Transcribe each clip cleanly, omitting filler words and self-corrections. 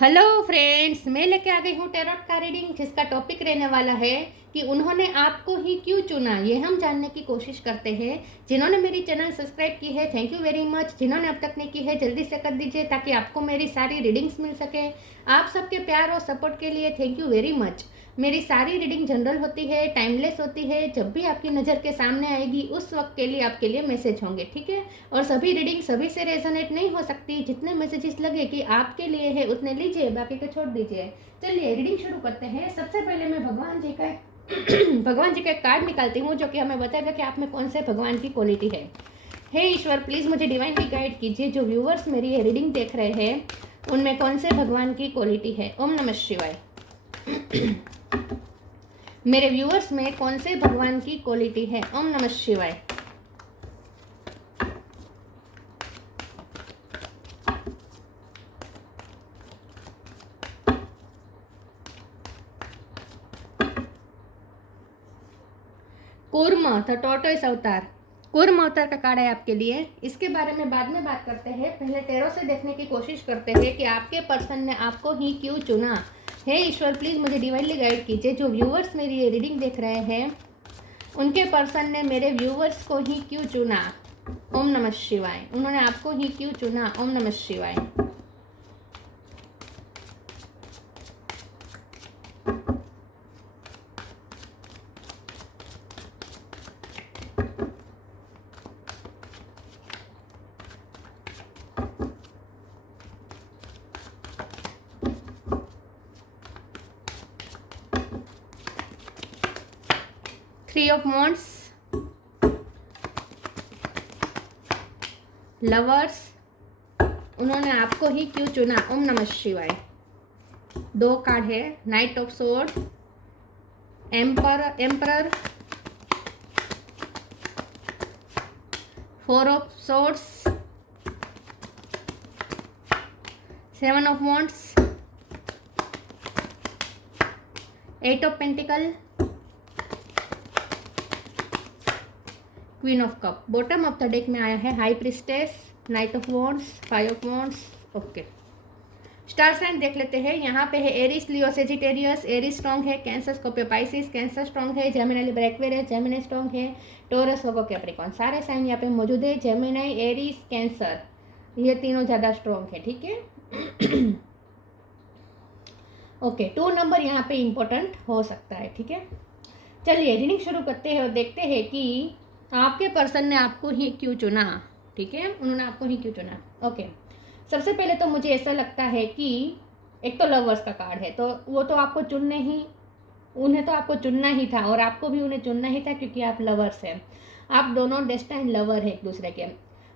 Hello friends, मैं लेके आ गई हूँ टैरोट का रीडिंग, जिसका टॉपिक रहने वाला है कि उन्होंने आपको ही क्यों चुना। ये हम जानने की कोशिश करते हैं। जिन्होंने मेरी चैनल सब्सक्राइब की है, थैंक यू वेरी मच। जिन्होंने अब तक नहीं की है, जल्दी से कर दीजिए ताकि आपको मेरी सारी रीडिंग्स मिल सके। आप सबके प्यार और सपोर्ट के लिए थैंक यू वेरी मच। मेरी सारी रीडिंग जनरल होती है, टाइमलेस होती है। जब भी आपकी नज़र के सामने आएगी उस वक्त के लिए आपके लिए मैसेज होंगे, ठीक है। और सभी रीडिंग सभी से रेजोनेट नहीं हो सकती। जितने मैसेजेस लगे कि आपके लिए है उतने लीजिए, बाकी को छोड़ दीजिए। चलिए रीडिंग शुरू करते हैं। सबसे पहले मैं भगवान जी का भगवान जी का एक कार्ड निकालती हूँ जो कि हमें बताएगा कि आप में कौन से भगवान की क्वालिटी है। हे ईश्वर, प्लीज़ मुझे डिवाइनली गाइड कीजिए। जो व्यूवर्स मेरी ये रीडिंग देख रहे हैं उनमें कौन से भगवान की क्वालिटी है। ओम नमः शिवाय। मेरे व्यूअर्स में कौन से भगवान की क्वालिटी है। ओम नमः शिवाय। कूर्म द टॉर्टोइस अवतार। कूर्म अवतार का कार्ड है आपके लिए। इसके बारे में बाद में बात करते हैं। पहले टैरो से देखने की कोशिश करते हैं कि आपके पर्सन ने आपको ही क्यों चुना। हे ईश्वर, प्लीज़ मुझे डिवाइनली गाइड कीजिए। जो व्यूअर्स मेरी ये रीडिंग देख रहे हैं उनके पर्सन ने मेरे व्यूअर्स को ही क्यों चुना। ओम नमः शिवाय। उन्होंने आपको ही क्यों चुना। ओम नमः शिवाय। Three of wands, lovers. उन्होंने आपको ही क्यों चुना। ओम नमः शिवाय। दो कार्ड है, knight of sword, emperor, four of swords, seven of wands, eight of pentacle, queen of cup. Bottom of the deck में आया है high priestess, knight of wands, five of wands. Okay, star sign देख लेते हैं। यहाँ पे है Aries, Leo, Sagittarius. Aries strong है, Cancer, Scorpio, Pisces. Cancer strong है, Gemini, Libra, Aquarius. Gemini strong है, टॉरस, वर्गो, कैप्रिकॉर्न। सारे साइन यहाँ पे मौजूद है। जेमिनी, एरिस, कैंसर, ये तीनों ज़्यादा स्ट्रॉन्ग है, ठीक है। ओके, 2 नंबर यहाँ पे इम्पोर्टेंट हो सकता है, ठीक है। चलिए रीडिंग शुरू करते हैं और देखते हैं कि आपके पर्सन ने आपको ही क्यों चुना, ठीक है। उन्होंने आपको ही क्यों चुना। ओके, सबसे पहले तो मुझे ऐसा लगता है कि एक तो लवर्स का कार्ड है, तो वो तो आपको उन्हें तो आपको चुनना ही था और आपको भी उन्हें चुनना ही था क्योंकि आप लवर्स हैं। आप दोनों डेस्टाइन लवर है एक दूसरे के।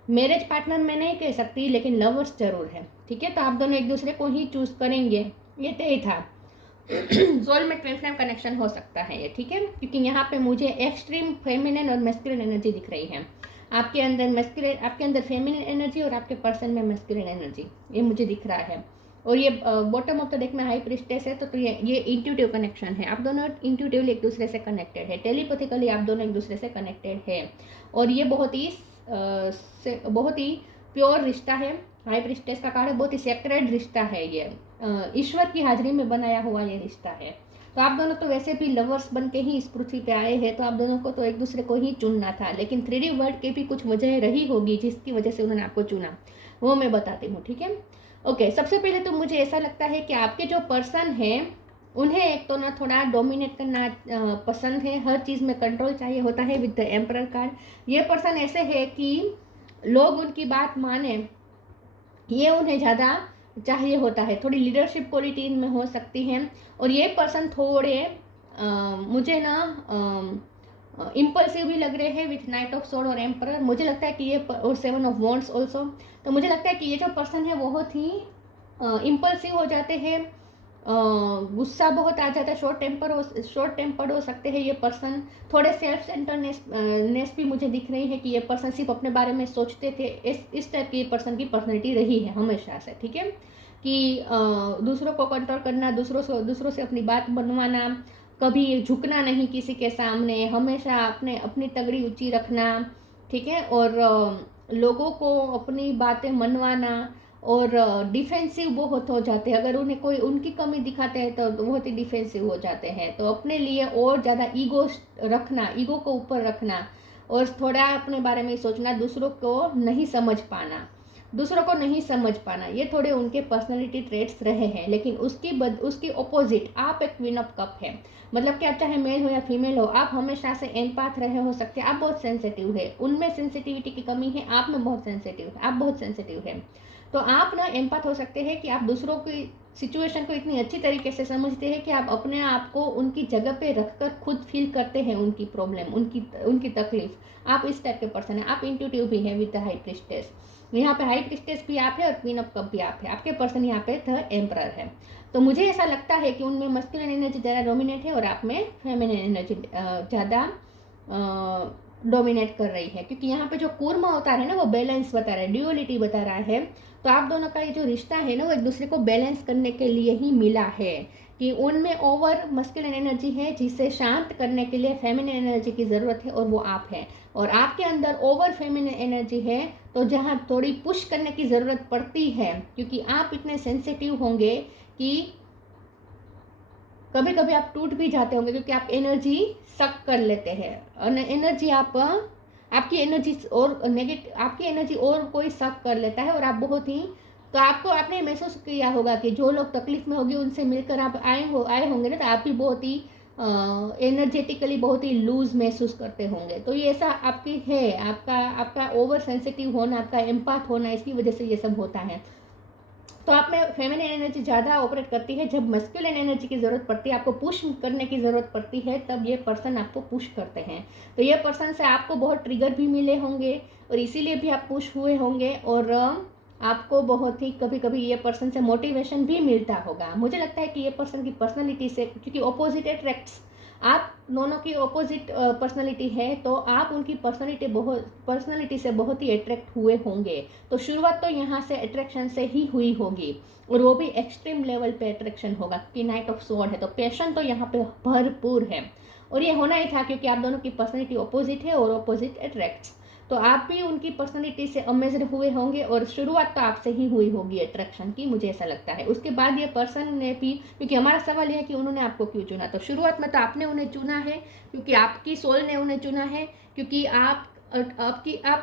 मैरिज पार्टनर मैं नहीं कह सकती, लेकिन लवर्स जरूर है, ठीक है। तो आप दोनों एक दूसरे को ही चूज करेंगे, ये तय था। सोल में ट्विन फ्लेम कनेक्शन हो सकता है ये, ठीक है, क्योंकि यहाँ पे मुझे एक्सट्रीम फेमिनिन और मैस्कुलिन एनर्जी दिख रही है। आपके अंदर फेमिनिन एनर्जी और आपके पर्सन में मैस्कुलिन एनर्जी, ये मुझे दिख रहा है। और ये बॉटम ऑफ द डेक में हाई प्रिस्टेस है, तो ये इंट्यूटिव कनेक्शन है। आप दोनों इंट्यूटिवली एक दूसरे से कनेक्टेड है, टेलीपैथिकली आप दोनों एक दूसरे से कनेक्टेड है। और ये बहुत ही प्योर रिश्ता है। हाई प्रिस्टेस का कार्ड है, बहुत ही सेक्रेड रिश्ता है ये। ईश्वर की हाजिरी में बनाया हुआ ये रिश्ता है। तो आप दोनों तो वैसे भी लवर्स बन के ही इस पृथ्वी पे आए हैं, तो आप दोनों को तो एक दूसरे को ही चुनना था। लेकिन 3D वर्ल्ड के भी कुछ वजह रही होगी जिसकी वजह से उन्होंने आपको चुना, वो मैं बताती हूँ, ठीक है। ओके, सबसे पहले तो मुझे ऐसा लगता है कि आपके जो पर्सन हैं उन्हें एक तो ना थोड़ा डोमिनेट करना पसंद है, हर चीज़ में कंट्रोल चाहिए होता है विद द एम्परर कार्ड। ये पर्सन ऐसे है कि लोग उनकी बात माने, ये उन्हें ज़्यादा चाहिए होता है। थोड़ी लीडरशिप क्वालिटी इनमें हो सकती है। और ये पर्सन थोड़े मुझे ना इम्पल्सिव भी लग रहे हैं विथ नाइट ऑफ सोर्ड और एम्परर। मुझे लगता है कि ये और सेवन ऑफ वॉन्ड्स ऑल्सो। तो मुझे लगता है कि ये जो पर्सन है बहुत ही इम्पल्सिव हो जाते हैं, गुस्सा बहुत आ जाता है, शॉर्ट टेम्पर्ड हो सकते हैं ये पर्सन। थोड़े सेल्फ सेंटरनेस भी मुझे दिख रही है कि ये पर्सन सिर्फ अपने बारे में सोचते थे। इस टाइप की पर्सन की पर्सनैलिटी रही है हमेशा से, ठीक है, कि दूसरों को कंट्रोल करना, दूसरों से अपनी बात बनवाना, कभी झुकना नहीं किसी के सामने, हमेशा अपनी तगड़ी ऊंची रखना, ठीक है। और लोगों को अपनी बातें मनवाना और डिफेंसिव बहुत हो जाते हैं। अगर उन्हें कोई उनकी कमी दिखाते हैं तो बहुत ही डिफेंसिव हो जाते हैं। तो अपने लिए और ज़्यादा ईगो रखना, ईगो को ऊपर रखना और थोड़ा अपने बारे में सोचना, दूसरों को नहीं समझ पाना, ये थोड़े उनके पर्सनालिटी ट्रेट्स रहे हैं। लेकिन उसकी ऑपोजिट आप एक क्वीन ऑफ कप है। मतलब कि आप चाहे मेल हो या फीमेल हो, आप हमेशा से एम्पैथ रहे हो सकते हैं। आप बहुत सेंसिटिव है, उनमें सेंसिटिविटी की कमी है, आप में बहुत सेंसिटिव है, आप बहुत सेंसिटिव है। तो आप ना एम्पैथ हो सकते हैं कि आप दूसरों की सिचुएशन को इतनी अच्छी तरीके से समझते हैं कि आप अपने आप को उनकी जगह पे रखकर खुद फील करते हैं उनकी प्रॉब्लम, उनकी तकलीफ। आप इस टाइप के पर्सन हैं। आप इंट्यूटिव भी हैं विद द हाई प्रिस्टेस। यहाँ पे हाई प्रिस्टेस भी आप है और क्वीन ऑफ कप भी आप है। आपके पर्सन यहाँ पे द एम्परर है। तो मुझे ऐसा लगता है कि उनमें मस्कुलिन एनर्जी ज़्यादा डोमिनेट है और आप में फेमिनिन एनर्जी ज़्यादा डोमिनेट कर रही है। क्योंकि यहाँ पे जो कूर्म अवतार है ना, वो बैलेंस बता रहा है, ड्यूअलिटी बता रहा है। तो आप दोनों का ये जो रिश्ता है ना, वो एक दूसरे को बैलेंस करने के लिए ही मिला है। कि उनमें ओवर मस्कुलिन एनर्जी है जिसे शांत करने के लिए फेमिनिन एनर्जी की ज़रूरत है, और वो आप है। और आपके अंदर ओवर फेमिनिन एनर्जी है, तो जहाँ थोड़ी पुश करने की ज़रूरत पड़ती है, क्योंकि आप इतने सेंसिटिव होंगे कि कभी कभी आप टूट भी जाते होंगे, क्योंकि आप एनर्जी सक कर लेते हैं। और एनर्जी आपकी एनर्जी और आपकी एनर्जी और कोई सक कर लेता है, और आप बहुत ही, तो आपने महसूस किया होगा कि जो लोग तकलीफ में होगी उनसे मिलकर आप आए होंगे ना, तो आप भी बहुत ही एनर्जेटिकली बहुत ही लूज महसूस करते होंगे। तो ये ऐसा आपकी है, आपका ओवर सेंसिटिव होना, आपका एम्पैथ होना, इसकी वजह से ये सब होता है। तो आप में फेमिनिन एनर्जी ज़्यादा ऑपरेट करती है। जब मस्कुलिन एनर्जी की ज़रूरत पड़ती है, आपको पुश करने की ज़रूरत पड़ती है, तब ये पर्सन आपको पुश करते हैं। तो ये पर्सन से आपको बहुत ट्रिगर भी मिले होंगे और इसीलिए भी आप पुश हुए होंगे, और आपको बहुत ही कभी कभी ये पर्सन से मोटिवेशन भी मिलता होगा। मुझे लगता है कि ये पर्सन की पर्सनैलिटी से, क्योंकि ऑपोजिट अट्रैक्ट्स, आप दोनों की ऑपोजिट पर्सनैलिटी है, तो आप उनकी पर्सनैलिटी से बहुत ही अट्रैक्ट हुए होंगे। तो शुरुआत तो यहाँ से अट्रैक्शन से ही हुई होगी, और वो भी एक्सट्रीम लेवल पे अट्रैक्शन होगा कि नाइट ऑफ स्वॉर्ड है। तो पैशन तो यहाँ पे भरपूर है, और ये होना ही था क्योंकि आप दोनों की पर्सनैलिटी ऑपोजिट है और ऑपोजिट अट्रैक्ट्स। तो आप भी उनकी पर्सनैलिटी से अमेज्ड हुए होंगे, और शुरुआत तो आपसे ही हुई होगी अट्रैक्शन की, मुझे ऐसा लगता है। उसके बाद ये पर्सन ने भी, क्योंकि हमारा सवाल यह है कि उन्होंने आपको क्यों चुना, तो शुरुआत में तो आपने उन्हें चुना है क्योंकि आपकी सोल ने उन्हें चुना है, क्योंकि आप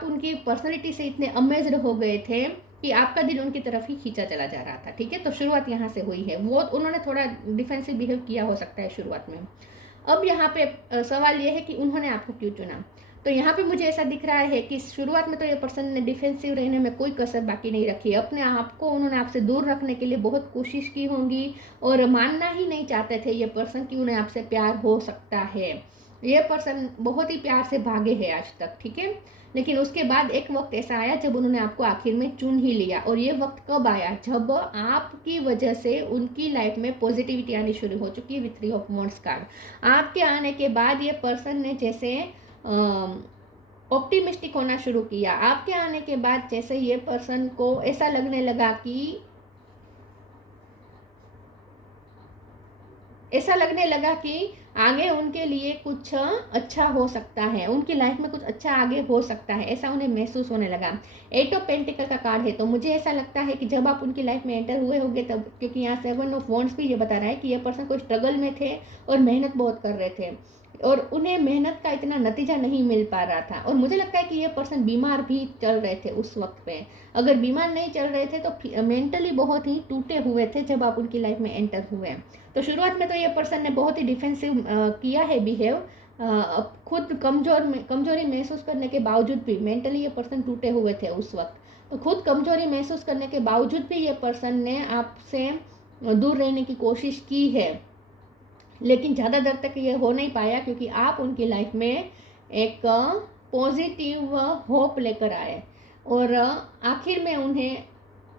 उनकी पर्सनैलिटी से इतने अमेज्ड हो गए थे कि आपका दिल उनकी तरफ ही खींचा चला जा रहा था। ठीक है, तो शुरुआत यहाँ से हुई है। वो उन्होंने थोड़ा डिफेंसिव बिहेव किया हो सकता है शुरुआत में। अब यहाँ पे सवाल ये है कि उन्होंने आपको क्यों चुना। तो यहाँ पे मुझे ऐसा दिख रहा है कि शुरुआत में तो ये पर्सन ने डिफेंसिव रहने में कोई कसर बाकी नहीं रखी। अपने आप को उन्होंने आपसे दूर रखने के लिए बहुत कोशिश की होंगी, और मानना ही नहीं चाहते थे ये पर्सन कि उन्हें आपसे प्यार हो सकता है। ये पर्सन बहुत ही प्यार से भागे हैं आज तक, ठीक है। लेकिन उसके बाद एक वक्त ऐसा आया जब उन्होंने आपको आखिर में चुन ही लिया। और ये वक्त कब आया, जब आपकी वजह से उनकी लाइफ में पॉजिटिविटी आनी शुरू हो चुकी है विथ 3 ऑफ वांड्स कार्ड। आपके आने के बाद ये पर्सन ने जैसे ऑप्टिमिस्टिक होना शुरू किया। आपके आने के बाद जैसे ये पर्सन को ऐसा लगने लगा कि आगे उनके लिए कुछ अच्छा हो सकता है, उनकी लाइफ में कुछ अच्छा आगे हो सकता है, ऐसा उन्हें महसूस होने लगा। 8 ऑफ पेंटिकल का कार्ड है, तो मुझे ऐसा लगता है कि जब आप उनकी लाइफ में एंटर हुए होंगे तब, क्योंकि यहाँ 7 ऑफ वॉन्ड्स भी ये बता रहा है कि ये पर्सन कोई स्ट्रगल में थे और मेहनत बहुत कर रहे थे, और उन्हें मेहनत का इतना नतीजा नहीं मिल पा रहा था। और मुझे लगता है कि ये पर्सन बीमार भी चल रहे थे उस वक्त पे। अगर बीमार नहीं चल रहे थे तो मेंटली बहुत ही टूटे हुए थे जब आप उनकी लाइफ में एंटर हुए। तो शुरुआत में तो ये पर्सन ने बहुत ही डिफेंसिव किया है बिहेव, खुद कमजोरी महसूस करने के बावजूद भी। मेंटली ये पर्सन टूटे हुए थे उस वक्त, तो खुद कमजोरी महसूस करने के बावजूद भी ये पर्सन ने आपसे दूर रहने की कोशिश की है। लेकिन ज़्यादा देर तक ये हो नहीं पाया, क्योंकि आप उनकी लाइफ में एक पॉजिटिव होप लेकर आए, और आखिर में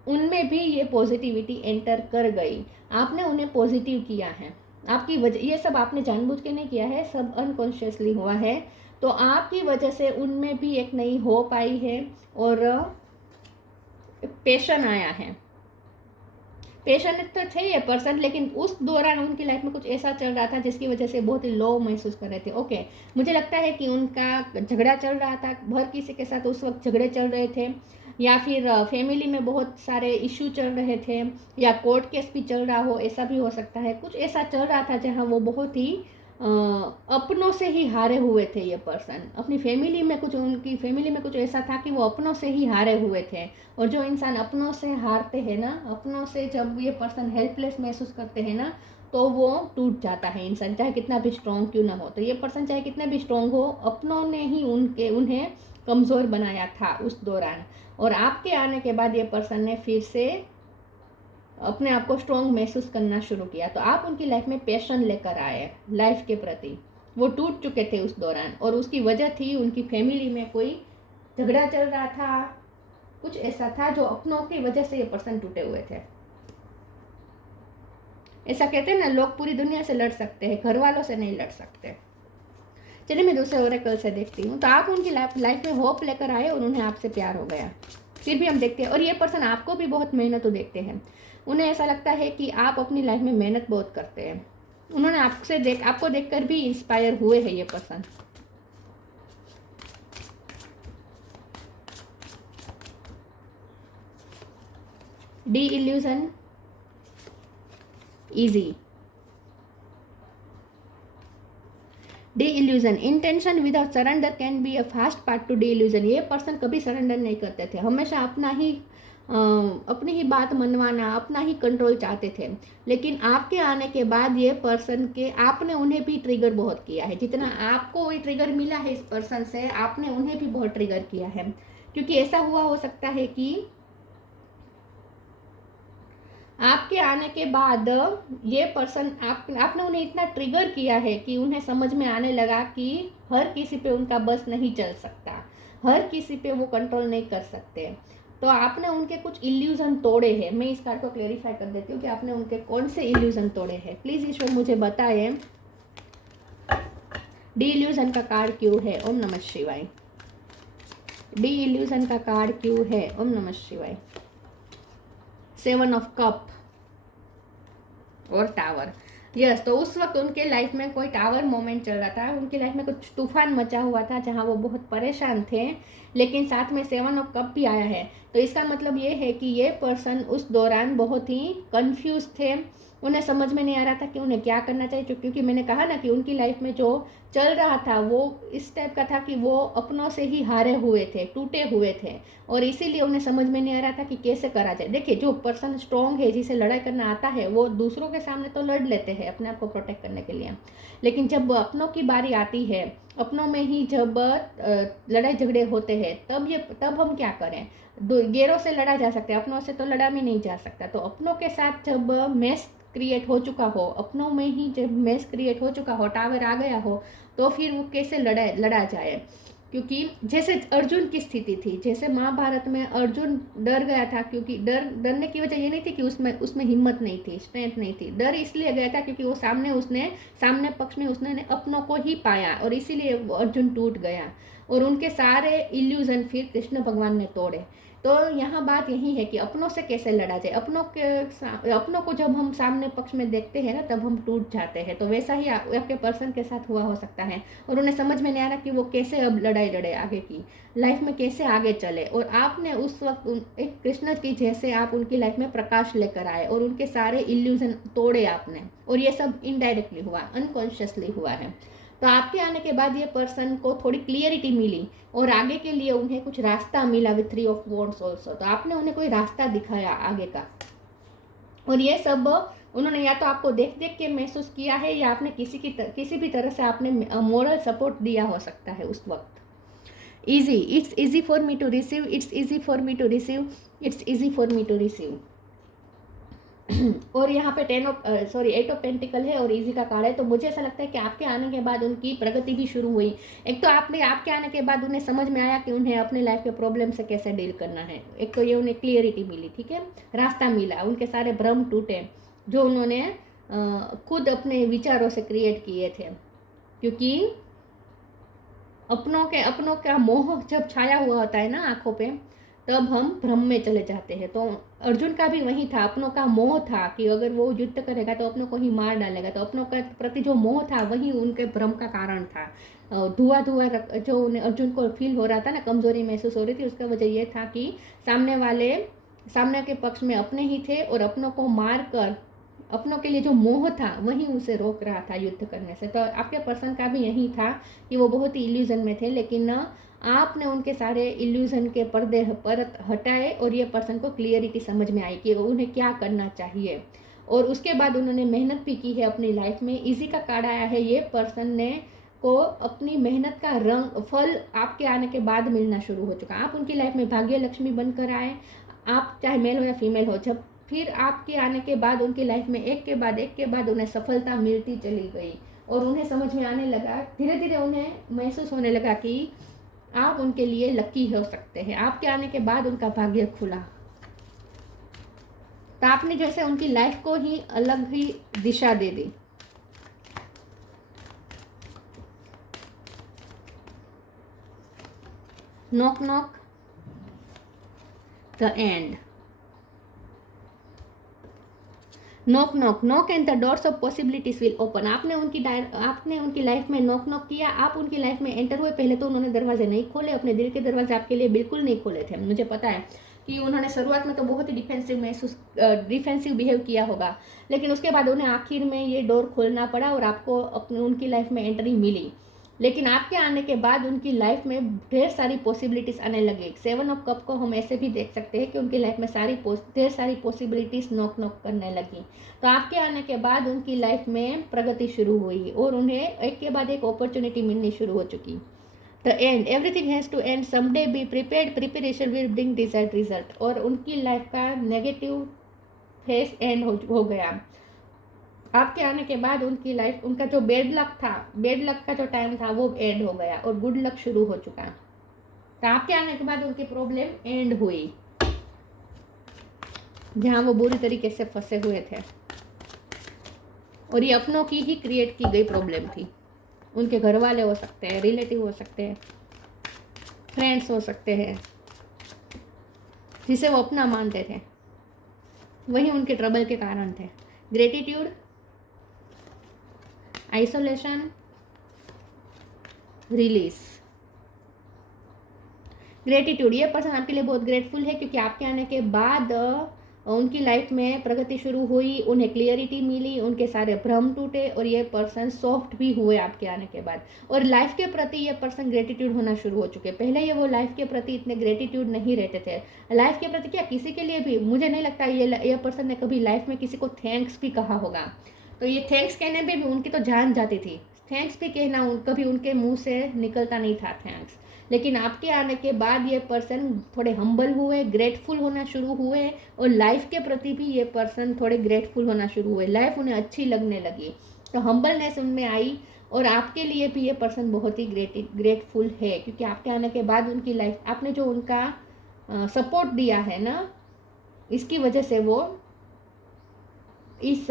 उनमें भी ये पॉजिटिविटी एंटर कर गई। आपने उन्हें पॉजिटिव किया है, आपकी वजह, ये सब आपने जानबूझ के नहीं किया है, सब अनकॉन्शियसली हुआ है। तो आपकी वजह से उनमें भी एक नई होप आई है, और पैशन आया है। पेशेंट तो थे ये पर्सन, लेकिन उस दौरान उनकी लाइफ में कुछ ऐसा चल रहा था जिसकी वजह से बहुत ही लो महसूस कर रहे थे। ओके, मुझे लगता है कि उनका झगड़ा चल रहा था, हर किसी के साथ उस वक्त झगड़े चल रहे थे। या फिर फैमिली में बहुत सारे इश्यू चल रहे थे, या कोर्ट केस भी चल रहा हो, ऐसा भी हो सकता है। कुछ ऐसा चल रहा था जहाँ वो बहुत ही अपनों से ही हारे हुए थे। ये पर्सन अपनी फैमिली में कुछ, उनकी फैमिली में कुछ ऐसा था कि वो अपनों से ही हारे हुए थे। और जो इंसान अपनों से हारते हैं ना, अपनों से जब ये पर्सन हेल्पलेस महसूस करते हैं ना, तो वो टूट जाता है इंसान, चाहे कितना भी स्ट्रॉन्ग क्यों ना हो। तो ये पर्सन चाहे कितना भी स्ट्रॉन्ग हो, अपनों ने ही उन्हें कमज़ोर बनाया था उस दौरान। और आपके आने के बाद ये पर्सन ने फिर से अपने आप को स्ट्रॉन्ग महसूस करना शुरू किया। तो आप उनकी लाइफ में पैशन लेकर आए लाइफ के प्रति। वो टूट चुके थे उस दौरान, और उसकी वजह थी उनकी फैमिली में कोई झगड़ा चल रहा था, कुछ ऐसा था जो अपनों की वजह से ये पर्सन टूटे हुए थे। ऐसा कहते हैं ना, लोग पूरी दुनिया से लड़ सकते हैं, घर वालों से नहीं लड़ सकते। चलिए मैं दूसरे ओरेकल से देखती हूँ। तो आप उनकी लाइफ में होप लेकर आए और उन्हें आपसे प्यार हो गया। फिर भी हम देखते हैं, और ये पर्सन आपको भी बहुत मेहनत देखते हैं। उन्हें ऐसा लगता है कि आप अपनी लाइफ में मेहनत बहुत करते हैं। उन्होंने आपको देखकर भी इंस्पायर हुए हैं ये person. D illusion easy, D illusion intention without surrender can be a fast part two D illusion. ये पर्सन कभी सरेंडर नहीं करते थे, हमेशा अपनी ही बात मनवाना, अपना ही कंट्रोल चाहते थे। लेकिन आपके आने के बाद ये पर्सन के, आपने उन्हें भी ट्रिगर बहुत किया है। जितना आपको वही ट्रिगर मिला है इस पर्सन से, आपने उन्हें भी बहुत ट्रिगर किया है। क्योंकि ऐसा हुआ हो सकता है कि आपके आने के बाद ये पर्सन, आपने उन्हें इतना ट्रिगर किया है कि उन्हें समझ में आने लगा कि हर किसी पे उनका बस नहीं चल सकता, हर किसी पे वो कंट्रोल नहीं कर सकते। तो आपने उनके कुछ इल्यूजन तोड़े हैं। मैं इस कार्ड को क्लेरिफाई कर देती हूँ कि आपने उनके कौन से इल्यूजन तोड़े हैं। प्लीज़ ईश्वर मुझे बताएं, डी इल्यूजन का कार्ड क्यों है? ओम नमः शिवाय। डी इल्यूजन का कार्ड क्यों है? ओम नमः शिवाय। 7 ऑफ कप और टावर। यस, तो उस वक्त उनके लाइफ में कोई टावर मोमेंट चल रहा था, उनकी लाइफ में कुछ तूफान मचा हुआ था जहां वो बहुत परेशान थे। लेकिन साथ में 7 ऑफ कप भी आया है। तो इसका मतलब ये है कि ये पर्सन उस दौरान बहुत ही कंफ्यूज थे। उन्हें समझ में नहीं आ रहा था कि उन्हें क्या करना चाहिए, क्योंकि मैंने कहा ना कि उनकी लाइफ में जो चल रहा था वो इस टाइप का था कि वो अपनों से ही हारे हुए थे, टूटे हुए थे। और इसीलिए उन्हें समझ में नहीं आ रहा था कि कैसे करा जाए। देखिए, जो पर्सन स्ट्रॉन्ग है, जिसे लड़ाई करना आता है, वो दूसरों के सामने तो लड़ लेते हैं अपने आप को प्रोटेक्ट करने के लिए। लेकिन जब अपनों की बारी आती है, अपनों में ही जब लड़ाई झगड़े होते हैं, तब हम क्या करें? गैरों से लड़ा जा सकता है, अपनों से तो लड़ा भी नहीं जा सकता। तो अपनों के साथ जब मैच क्रिएट हो चुका हो, अपनों में ही जब मैच क्रिएट हो चुका हो, टावर आ गया हो, तो फिर वो कैसे लड़ा जाए? क्योंकि जैसे अर्जुन की स्थिति थी, जैसे महाभारत में अर्जुन डर गया था, क्योंकि डरने की वजह ये नहीं थी कि उसमें हिम्मत नहीं थी, स्ट्रेंथ नहीं थी। डर इसलिए गया था क्योंकि वो सामने पक्ष में उसने अपनों को ही पाया, और इसीलिए वो अर्जुन टूट गया। और उनके सारे इल्यूजन फिर कृष्ण भगवान ने तोड़े। तो यहाँ बात यही है कि अपनों से कैसे लड़ा जाए। अपनों को जब हम सामने पक्ष में देखते हैं ना, तब हम टूट जाते हैं। तो वैसा ही आपके पर्सन के साथ हुआ हो सकता है, और उन्हें समझ में नहीं आ रहा कि वो कैसे अब लड़ाई लड़े, आगे की लाइफ में कैसे आगे चले। और आपने उस वक्त एक कृष्ण की जैसे आप उनकी लाइफ में प्रकाश लेकर आए, और उनके सारे इल्यूजन तोड़े आपने। और ये सब इनडायरेक्टली हुआ, अनकॉन्शियसली हुआ है। तो आपके आने के बाद ये पर्सन को थोड़ी क्लियरिटी मिली, और आगे के लिए उन्हें कुछ रास्ता मिला विथ 3 ऑफ वॉन्ड्स ऑल्सो। तो आपने उन्हें कोई रास्ता दिखाया आगे का, और ये सब उन्होंने या तो आपको देख देख के महसूस किया है, या आपने किसी भी तरह से आपने मोरल सपोर्ट दिया हो सकता है उस वक्त। Easy, it's easy for me to receive, it's easy for me to receive, it's easy for me to receive. और यहाँ पे 8 ऑफ पेंटिकल है, और इजी का कार्ड है। तो मुझे ऐसा लगता है कि आपके आने के बाद उनकी प्रगति भी शुरू हुई। एक तो आपके आने के बाद उन्हें समझ में आया कि उन्हें अपने लाइफ के प्रॉब्लम से कैसे डील करना है। एक तो ये उन्हें क्लियरिटी मिली, ठीक है, रास्ता मिला, उनके सारे भ्रम टूटे जो उन्होंने खुद अपने विचारों से क्रिएट किए थे। क्योंकि अपनों का मोह जब छाया हुआ होता है ना आंखों पे, तब हम भ्रम में चले जाते हैं। तो अर्जुन का भी वही था, अपनों का मोह था कि अगर वो युद्ध करेगा तो अपनों को ही मार डालेगा। तो अपनों के प्रति जो मोह था, वही उनके भ्रम का कारण था। धुआं धुआं जो उन्हें अर्जुन को फील हो रहा था ना, कमज़ोरी महसूस हो रही थी, उसका वजह ये था कि सामने के पक्ष में अपने ही थे और अपनों को मार कर अपनों के लिए जो मोह था वही उसे रोक रहा था युद्ध करने से। तो आपके पर्सन का भी यही था कि वो बहुत ही इल्यूजन में थे, लेकिन आपने उनके सारे इल्यूजन के पर्दे परत हटाए और ये पर्सन को क्लियरिटी समझ में आई कि उन्हें क्या करना चाहिए। और उसके बाद उन्होंने मेहनत भी की है अपनी लाइफ में। इजी का कार्ड आया है, ये पर्सन ने को अपनी मेहनत का फल आपके आने के बाद मिलना शुरू हो चुका। आप उनकी लाइफ में भाग्य लक्ष्मी बनकर आए, आप चाहे मेल हो या फीमेल हो। जब फिर आपके आने के बाद उनकी लाइफ में एक के बाद उन्हें सफलता मिलती चली गई और उन्हें समझ में आने लगा, धीरे धीरे उन्हें महसूस होने लगा कि आप उनके लिए लकी हो सकते हैं। आपके आने के बाद उनका भाग्य खुला। तो आपने जैसे उनकी लाइफ को ही अलग ही दिशा दे दी। Knock knock the end. Knock knock knock and the doors of possibilities will open. आपने उनकी लाइफ में नॉक नॉक किया, आप उनकी लाइफ में एंटर हुए। पहले तो उन्होंने दरवाजे नहीं खोले, अपने दिल के दरवाजे आपके लिए बिल्कुल नहीं खोले थे। मुझे पता है कि उन्होंने शुरुआत में तो बहुत ही डिफेंसिव बिहेव किया होगा, लेकिन उसके बाद उन्हें आखिर में ये डोर खोलना पड़ा और आपको उनकी लाइफ में एंट्री मिली। लेकिन आपके आने के बाद उनकी लाइफ में ढेर सारी पॉसिबिलिटीज़ आने लगी। 7 ऑफ कप को हम ऐसे भी देख सकते हैं कि उनकी लाइफ में ढेर सारी पॉसिबिलिटीज़ नॉक नॉक करने लगी। तो आपके आने के बाद उनकी लाइफ में प्रगति शुरू हुई और उन्हें एक के बाद एक अपॉर्चुनिटी मिलनी शुरू हो चुकी। The end, everything has to end someday, be prepared, preparation will bring desired result. और उनकी लाइफ का नेगेटिव फेस एंड हो गया। आपके आने के बाद उनकी लाइफ, उनका जो बैड लक का जो टाइम था वो एंड हो गया और गुड लक शुरू हो चुका। तो आपके आने के बाद उनकी प्रॉब्लम एंड हुई, जहां वो बुरी तरीके से फंसे हुए थे और ये अपनों की ही क्रिएट की गई प्रॉब्लम थी। उनके घर वाले हो सकते हैं, रिलेटिव हो सकते हैं, फ्रेंड्स हो सकते हैं, जिसे वो अपना मानते थे, वही उनके ट्रबल के कारण थे। Gratitude, isolation, release. ग्रेटिट्यूड, ये पर्सन आपके लिए बहुत ग्रेटफुल है क्योंकि आपके आने के बाद उनकी लाइफ में प्रगति शुरू हुई, उन्हें क्लियरिटी मिली, उनके सारे भ्रम टूटे और ये पर्सन सॉफ्ट भी हुए आपके आने के बाद। और लाइफ के प्रति ये पर्सन ग्रेटिट्यूड होना शुरू हो चुके। पहले ये वो लाइफ के प्रति इतने ग्रेटिट्यूड नहीं रहते थे। लाइफ के प्रति क्या, किसी के लिए भी मुझे नहीं लगता ये पर्सन ने कभी लाइफ में किसी को थैंक्स भी कहा होगा। तो ये थैंक्स कहने में भी उनकी तो जान जाती थी। थैंक्स भी कहना कभी उनके मुंह से निकलता नहीं था थैंक्स। लेकिन आपके आने के बाद ये पर्सन थोड़े हम्बल हुए, ग्रेटफुल होना शुरू हुए और लाइफ के प्रति भी ये पर्सन थोड़े ग्रेटफुल होना शुरू हुए। लाइफ उन्हें अच्छी लगने लगी, तो हम्बलनेस उनमें आई। और आपके लिए भी ये पर्सन बहुत ही ग्रेटफुल है क्योंकि आपके आने के बाद उनकी लाइफ, आपने जो उनका सपोर्ट दिया है ना, इसकी वजह से वो इस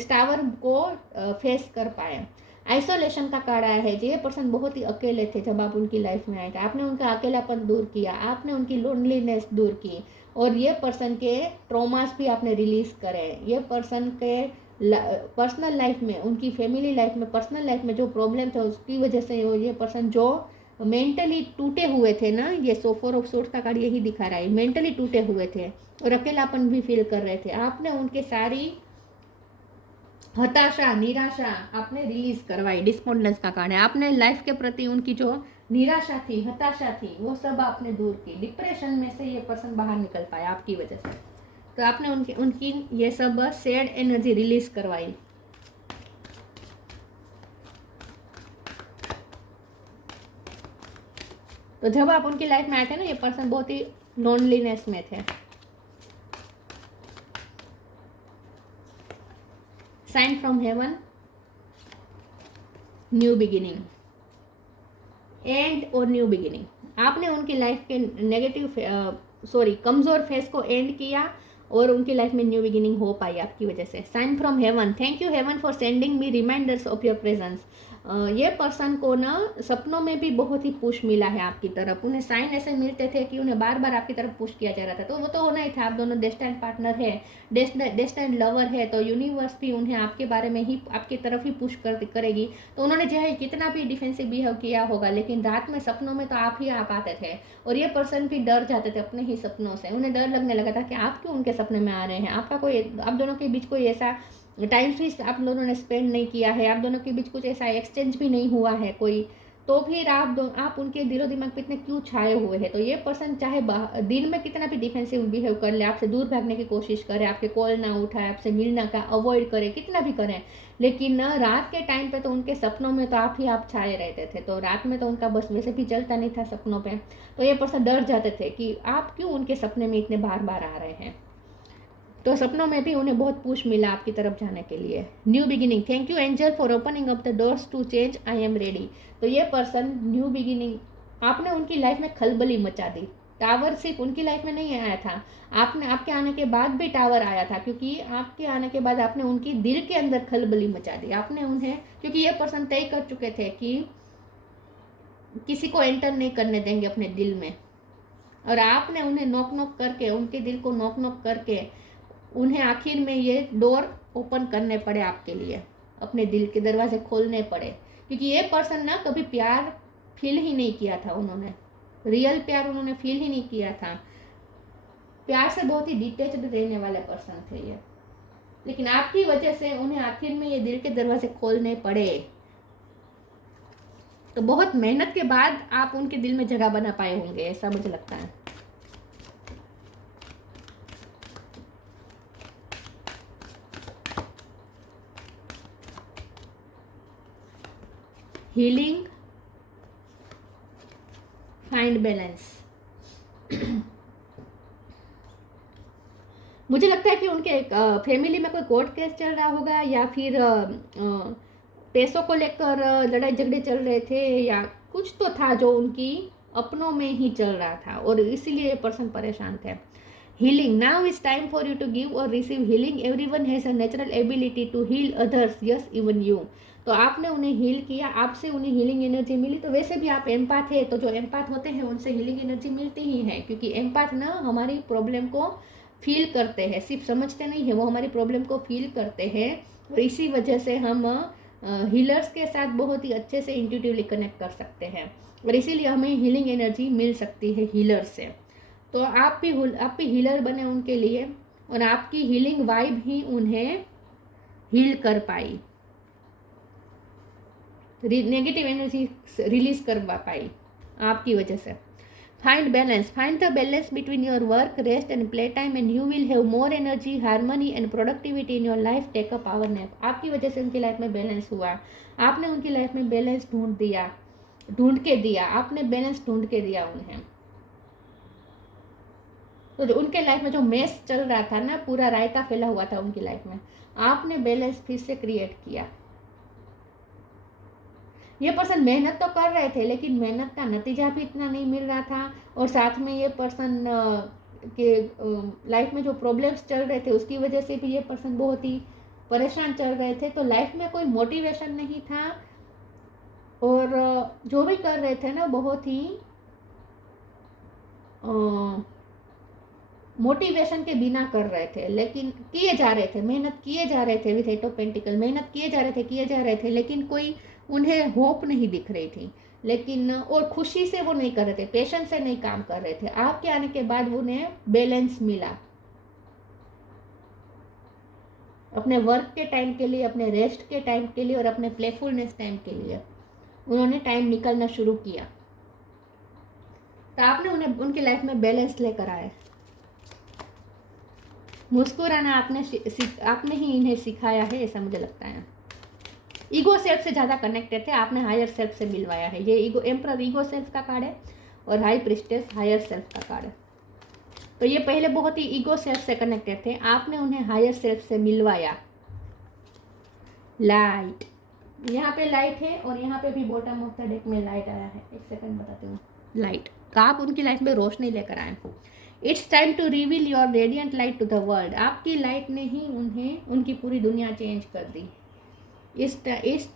स्टावर को फेस कर पाए। आइसोलेशन का कार्ड आया है, ये पर्सन बहुत ही अकेले थे जब आप उनकी लाइफ में आए थे। आपने उनका अकेलापन दूर किया, आपने उनकी लोनलीनेस दूर की और ये पर्सन के ट्रॉमास भी आपने रिलीज करे। ये पर्सन के पर्सनल लाइफ में, उनकी फैमिली लाइफ में, पर्सनल लाइफ में जो प्रॉब्लम थे उसकी वजह से ये पर्सन जो मेंटली टूटे हुए थे ना, ये 4 ऑफ सोर्स का कार्ड यही दिखा रहा है, मेंटली टूटे हुए थे और अकेलापन भी फील कर रहे थे। आपने उनके सारी हताशा, निराशा आपने रिलीज करवाई। डिस्पोंडेंस का कारण है, आपने लाइफ के प्रति उनकी जो निराशा थी, हताशा थी, वो सब आपने दूर की। डिप्रेशन में से ये पर्सन बाहर निकल पाया आपकी वजह से। तो आपने उनकी ये सब सैड एनर्जी रिलीज करवाई। तो जब आप उनकी लाइफ में आए थे ना, ये पर्सन बहुत ही लोनलीनेस में थे। Sign from heaven, new beginning, and और न्यू बिगिनिंग। आपने उनकी लाइफ के कमजोर फेस को एंड किया और उनकी लाइफ में न्यू बिगिनिंग हो पाई आपकी वजह से। Sign from heaven, thank you heaven for sending me reminders of your presence. ये पर्सन को ना सपनों में भी बहुत ही पुश मिला है आपकी तरफ। उन्हें साइन ऐसे मिलते थे कि उन्हें बार बार आपकी तरफ पुश किया जा रहा था, तो वो तो होना ही था। आप दोनों डेस्टिन्ड पार्टनर है, डेस्टिन्ड लवर है, तो यूनिवर्स भी उन्हें आपके बारे में ही, आपकी तरफ ही पुश करेगी। तो उन्होंने जो है कितना भी डिफेंसिव बिहेव किया होगा, लेकिन रात में सपनों में तो आप ही आप आते थे, और ये पर्सन भी डर जाते थे अपने ही सपनों से। उन्हें डर लगने लगा था कि आप क्यों उनके सपने में आ रहे हैं, आपका कोई, आप दोनों के बीच कोई ऐसा टाइम भी आप दोनों ने स्पेंड नहीं किया है, आप दोनों के बीच कुछ ऐसा एक्सचेंज भी नहीं हुआ है कोई, तो फिर आप उनके दिलो दिमाग पे इतने क्यों छाए हुए हैं। तो ये पर्सन चाहे दिन में कितना भी डिफेंसिव बिहेव कर ले, आपसे दूर भागने की कोशिश करे, आपके कॉल ना उठाए, आपसे मिलना का अवॉइड करे, कितना भी करें, लेकिन रात के टाइम पे तो उनके सपनों में तो आप ही आप छाए रहते थे। तो रात में तो उनका बस वैसे भी चलता नहीं था सपनों पे, तो ये पर्सन डर जाते थे कि आप क्यों उनके सपने में इतने बार बार आ रहे हैं। तो सपनों में भी उन्हें बहुत पुश मिला आपकी तरफ जाने के लिए। New beginning, thank you angel for opening up the doors to change, I am ready. तो ये पर्सन न्यू बिगिनिंग, आपने उनकी लाइफ में खलबली मचा दी। टावर सिर्फ उनकी लाइफ में नहीं आया था, आपने, आपके आने के बाद भी टावर आया था, क्योंकि आपके आने के बाद आपने उनकी दिल के अंदर खलबली मचा दी। आपने उन्हें, क्योंकि ये पर्सन तय कर चुके थे कि किसी को एंटर नहीं करने देंगे अपने दिल में, और आपने उन्हें नॉक नॉक करके, उनके दिल को नॉक नॉक करके उन्हें आखिर में ये डोर ओपन करने पड़े आपके लिए, अपने दिल के दरवाजे खोलने पड़े, क्योंकि ये पर्सन ना कभी प्यार फील ही नहीं किया था, उन्होंने रियल प्यार उन्होंने फील ही नहीं किया था। प्यार से बहुत ही डिटेच्ड रहने वाले पर्सन थे ये, लेकिन आपकी वजह से उन्हें आखिर में ये दिल के दरवाजे खोलने पड़े। तो बहुत मेहनत के बाद आप उनके दिल में जगह बना पाए होंगे, ऐसा मुझे लगता है। Healing, find balance. मुझे लगता है कि उनके फैमिली में कोई कोर्ट केस चल रहा होगा, या फिर पैसों को लेकर लड़ाई झगड़े चल रहे थे, या कुछ तो था जो उनकी अपनों में ही चल रहा था, और इसीलिए ये पर्सन परेशान थे। Healing, now is time for you to give और receive healing, everyone has a natural ability to heal others, yes even you. तो आपने उन्हें हील किया, आपसे उन्हें हीलिंग एनर्जी मिली। तो वैसे भी आप एम्पाथ है, तो जो एम्पाथ होते हैं उनसे हीलिंग एनर्जी मिलती ही है, क्योंकि एम्पाथ ना हमारी प्रॉब्लम को फील करते हैं, सिर्फ समझते नहीं है, वो हमारी प्रॉब्लम को फील करते हैं, और इसी वजह से हम हीलर्स के साथ बहुत ही अच्छे से इंट्यूटिवली कनेक्ट कर सकते हैं, और इसीलिए हमें हीलिंग एनर्जी मिल सकती है हीलर से। तो आप भी हीलर बने उनके लिए, और आपकी हीलिंग वाइब ही उन्हें हील कर पाई, नेगेटिव एनर्जी रिलीज करवा पाई आपकी वजह से। Find balance, find the balance between your work, rest and play time, and you will have more energy, harmony and productivity in your life. Take a power nap. आपकी वजह से उनकी life में balance हुआ, आपने उनकी लाइफ में balance ढूंढ के दिया, आपने बैलेंस ढूंढ के दिया उन्हें। तो जो उनके लाइफ में जो मेस चल रहा था ना, पूरा रायता फैला हुआ था उनकी लाइफ में, आपने बैलेंस फिर से क्रिएट किया। ये पर्सन मेहनत तो कर रहे थे, लेकिन मेहनत का नतीजा भी इतना नहीं मिल रहा था, और साथ में ये पर्सन के लाइफ में जो प्रॉब्लम्स चल रहे थे उसकी वजह से भी ये पर्सन बहुत ही परेशान चल रहे थे। तो लाइफ में कोई मोटिवेशन नहीं था, और जो भी कर रहे थे ना बहुत ही मोटिवेशन के बिना कर रहे थे, लेकिन किए जा रहे थे, मेहनत किए जा रहे थे, विथ एट ऑफ पेंटिकल मेहनत किए जा रहे थे, लेकिन कोई उन्हें होप नहीं दिख रही थी, लेकिन और खुशी से वो नहीं कर रहे थे, पेशेंस से नहीं काम कर रहे थे। आपके आने के बाद उन्हें बैलेंस मिला, अपने वर्क के टाइम के लिए, अपने रेस्ट के टाइम के लिए, और अपने प्लेफुलनेस टाइम के लिए उन्होंने टाइम निकालना शुरू किया। तो आपने उन्हें उनकी लाइफ में बैलेंस लेकर आए। मुस्कुराना आपने ही इन्हें सिखाया है, ऐसा मुझे लगता है। ईगो सेल्फ से ज़्यादा कनेक्टेड थे, आपने हायर सेल्फ से मिलवाया है। ये ईगो एम्परर ईगो सेल्फ का कार्ड है, और हाई प्रिस्टेस हायर सेल्फ का कार्ड है। तो ये पहले बहुत ही ईगो सेल्फ से कनेक्टेड थे, आपने उन्हें हायर सेल्फ से मिलवाया। लाइट, यहाँ पे लाइट है, और यहाँ पे भी बॉटम ऑफ द डेक में लाइट आया है। एक सेकंड बताती हूँ। लाइट का आप उनकी लाइफ में रोशनी लेकर आए। It's time to reveal your radiant light to the world. आपकी लाइट ने ही उन्हें, उनकी पूरी दुनिया चेंज कर दी। Is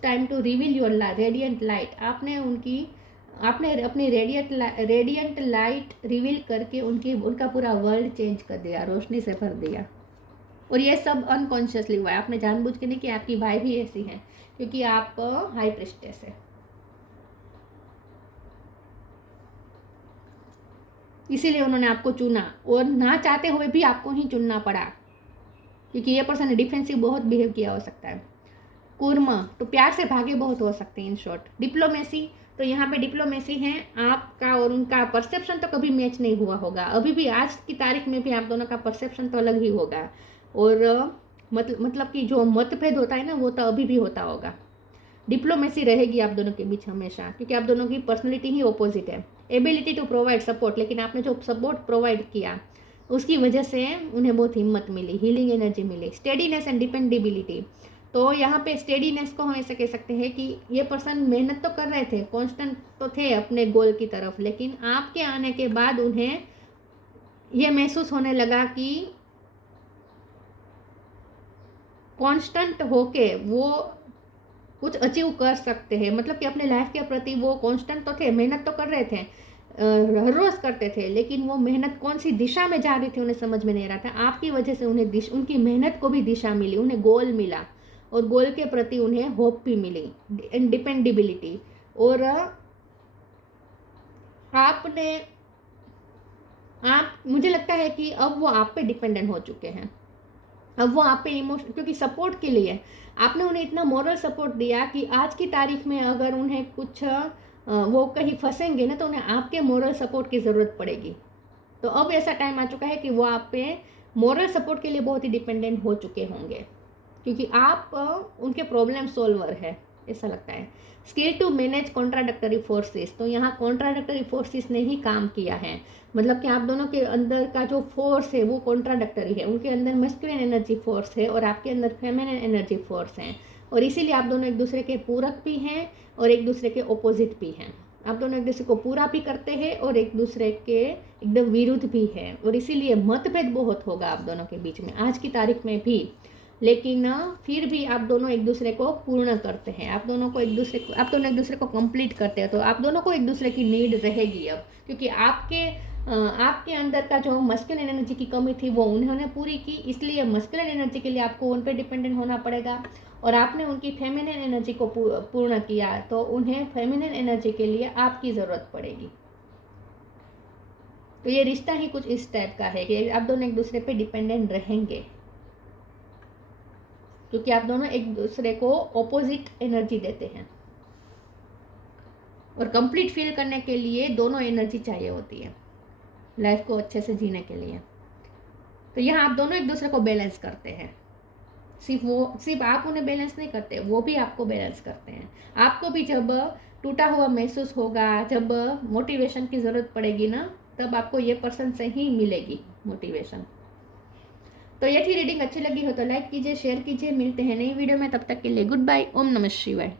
time to reveal your radiant light. आपने अपनी रेडियंट लाइट रिवील करके उनका पूरा वर्ल्ड चेंज कर दिया, रोशनी से भर दिया। और ये सब अनकॉन्शियसली हुआ है, आपने जानबूझ के नहीं कि आपकी वाइफ ही ऐसी है, क्योंकि आप हाई प्रिस्टेस है। इसीलिए उन्होंने आपको चुना, और ना चाहते हुए भी आपको ही चुनना पड़ा, क्योंकि ये पर्सन डिफेंसिव बहुत बिहेव किया हो सकता है। कुर्मा तो प्यार से भागे बहुत हो सकते हैं इन शॉर्ट। डिप्लोमेसी तो यहाँ पे डिप्लोमेसी है, आपका और उनका परसेप्शन तो कभी मैच नहीं हुआ होगा, अभी भी आज की तारीख में भी आप दोनों का परसेप्शन तो अलग ही होगा। और मतलब कि जो मतभेद होता है ना, वो तो अभी भी होता होगा। डिप्लोमेसी रहेगी आप दोनों के बीच हमेशा, क्योंकि आप दोनों की पर्सनैलिटी ही ऑपोजिट है। एबिलिटी टू प्रोवाइड सपोर्ट, लेकिन आपने जो सपोर्ट प्रोवाइड किया उसकी वजह से उन्हें बहुत हिम्मत मिली, हीलिंग एनर्जी मिली। स्टेडीनेस एंड डिपेंडेबिलिटी, तो यहाँ पे स्टेडीनेस को हम ऐसे कह सकते हैं कि ये पर्सन मेहनत तो कर रहे थे, कांस्टेंट तो थे अपने गोल की तरफ, लेकिन आपके आने के बाद उन्हें ये महसूस होने लगा कि कांस्टेंट होके वो कुछ अचीव कर सकते हैं। मतलब कि अपने लाइफ के प्रति वो कांस्टेंट तो थे, मेहनत तो कर रहे थे, हर रोज़ करते थे, लेकिन वो मेहनत कौन सी दिशा में जा रही थी उन्हें समझ में नहीं आ रहा था। आपकी वजह से उन्हें उनकी मेहनत को भी दिशा मिली, उन्हें गोल मिला, और गोल के प्रति उन्हें होप भी मिली, डिपेंडेबिलिटी। और मुझे लगता है कि अब वो आप पे डिपेंडेंट हो चुके हैं। अब वो आप पे इमोशन, क्योंकि सपोर्ट के लिए आपने उन्हें इतना मॉरल सपोर्ट दिया कि आज की तारीख में अगर उन्हें कुछ वो कहीं फंसेंगे ना, तो उन्हें आपके मॉरल सपोर्ट की ज़रूरत पड़ेगी। तो अब ऐसा टाइम आ चुका है कि वो आप पे मॉरल सपोर्ट के लिए बहुत ही डिपेंडेंट हो चुके होंगे, क्योंकि आप उनके प्रॉब्लम सॉल्वर है, ऐसा लगता है। स्किल टू मैनेज कॉन्ट्राडक्टरी फोर्सेस, तो यहाँ कॉन्ट्राडक्टरी फोर्सेस ने ही काम किया है। मतलब कि आप दोनों के अंदर का जो फोर्स है वो कॉन्ट्राडक्टरी है, उनके अंदर मैस्कुलिन एनर्जी फोर्स है और आपके अंदर फेमिनिन एनर्जी फोर्स है, और इसीलिए आप दोनों एक दूसरे के पूरक भी हैं और एक दूसरे के ऑपोजिट भी हैं। आप दोनों एक दूसरे को पूरा भी करते हैं और एक दूसरे के एकदम विरुद्ध भी हैं, और इसीलिए मतभेद बहुत होगा आप दोनों के बीच में आज की तारीख में भी, लेकिन फिर भी आप दोनों एक दूसरे को पूर्ण करते हैं। आप दोनों एक दूसरे को कंप्लीट करते हैं। तो आप दोनों को एक दूसरे की नीड रहेगी अब, क्योंकि आपके अंदर का जो मस्कुलिन एनर्जी की कमी थी वो उन्होंने पूरी की, इसलिए मस्कुलिन एनर्जी के लिए आपको उन पर डिपेंडेंट होना पड़ेगा, और आपने उनकी फेमिनिन एनर्जी को पूर्ण किया, तो उन्हें फेमिनिन एनर्जी के लिए आपकी ज़रूरत पड़ेगी। तो ये रिश्ता ही कुछ इस टाइप का है कि आप दोनों एक दूसरे पे डिपेंडेंट रहेंगे, क्योंकि आप दोनों एक दूसरे को ऑपोजिट एनर्जी देते हैं, और कंप्लीट फील करने के लिए दोनों एनर्जी चाहिए होती है लाइफ को अच्छे से जीने के लिए। तो यहाँ आप दोनों एक दूसरे को बैलेंस करते हैं, सिर्फ आप उन्हें बैलेंस नहीं करते, वो भी आपको बैलेंस करते हैं। आपको भी जब टूटा हुआ महसूस होगा, जब मोटिवेशन की ज़रूरत पड़ेगी ना, तब आपको ये पर्सन से ही मिलेगी मोटिवेशन। तो ये थी रीडिंग, अच्छी लगी हो तो लाइक कीजिए, शेयर कीजिए। मिलते हैं नई वीडियो में, तब तक के लिए गुड बाय। ओम नमः शिवाय।